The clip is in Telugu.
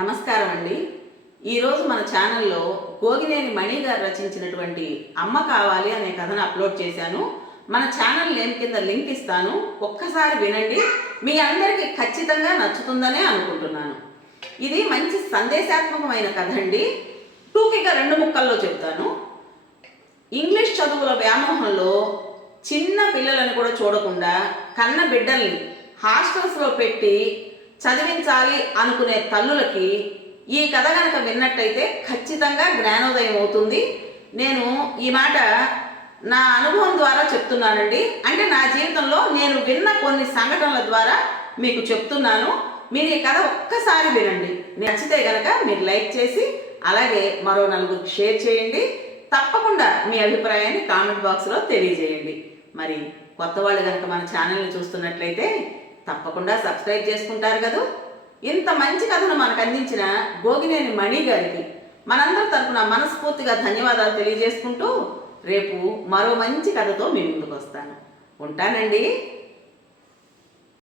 నమస్కారం అండి. ఈరోజు మన ఛానల్లో గోగినేని మణి గారు రచించినటువంటి అమ్మ కావాలి అనే కథను అప్లోడ్ చేశాను. మన ఛానల్ నేమ్ కింద లింక్ ఇస్తాను, ఒక్కసారి వినండి. మీ అందరికీ ఖచ్చితంగా నచ్చుతుందనే అనుకుంటున్నాను. ఇది మంచి సందేశాత్మకమైన కథ అండి. టూకీగా 2 ముక్కల్లో చెప్తాను. ఇంగ్లీష్ చదువుల వ్యామోహంలో చిన్న పిల్లలను కూడా చూడకుండా కన్న బిడ్డల్ని హాస్టల్స్లో పెట్టి చదివించాలి అనుకునే తల్లులకి ఈ కథ కనుక విన్నట్టయితే ఖచ్చితంగా జ్ఞానోదయం అవుతుంది. నేను ఈ మాట నా అనుభవం ద్వారా చెప్తున్నానండి. అంటే నా జీవితంలో నేను విన్న కొన్ని సంఘటనల ద్వారా మీకు చెప్తున్నాను. మీరు ఈ కథ ఒక్కసారి వినండి. నచ్చితే కనుక మీరు లైక్ చేసి అలాగే మరో నలుగురికి షేర్ చేయండి. తప్పకుండా మీ అభిప్రాయాన్ని కామెంట్ బాక్స్లో తెలియజేయండి. మరి కొత్త వాళ్ళు కనుక మన ఛానల్ని చూస్తున్నట్లయితే తప్పకుండా సబ్స్క్రైబ్ చేసుకుంటారు కదా. ఇంత మంచి కథను మనకు అందించిన గోగినేని మణి గారికి మనందరి తరపున మనస్ఫూర్తిగా ధన్యవాదాలు తెలియజేసుకుంటూ రేపు మరో మంచి కథతో మీ ముందుకు వస్తాను. ఉంటానండి.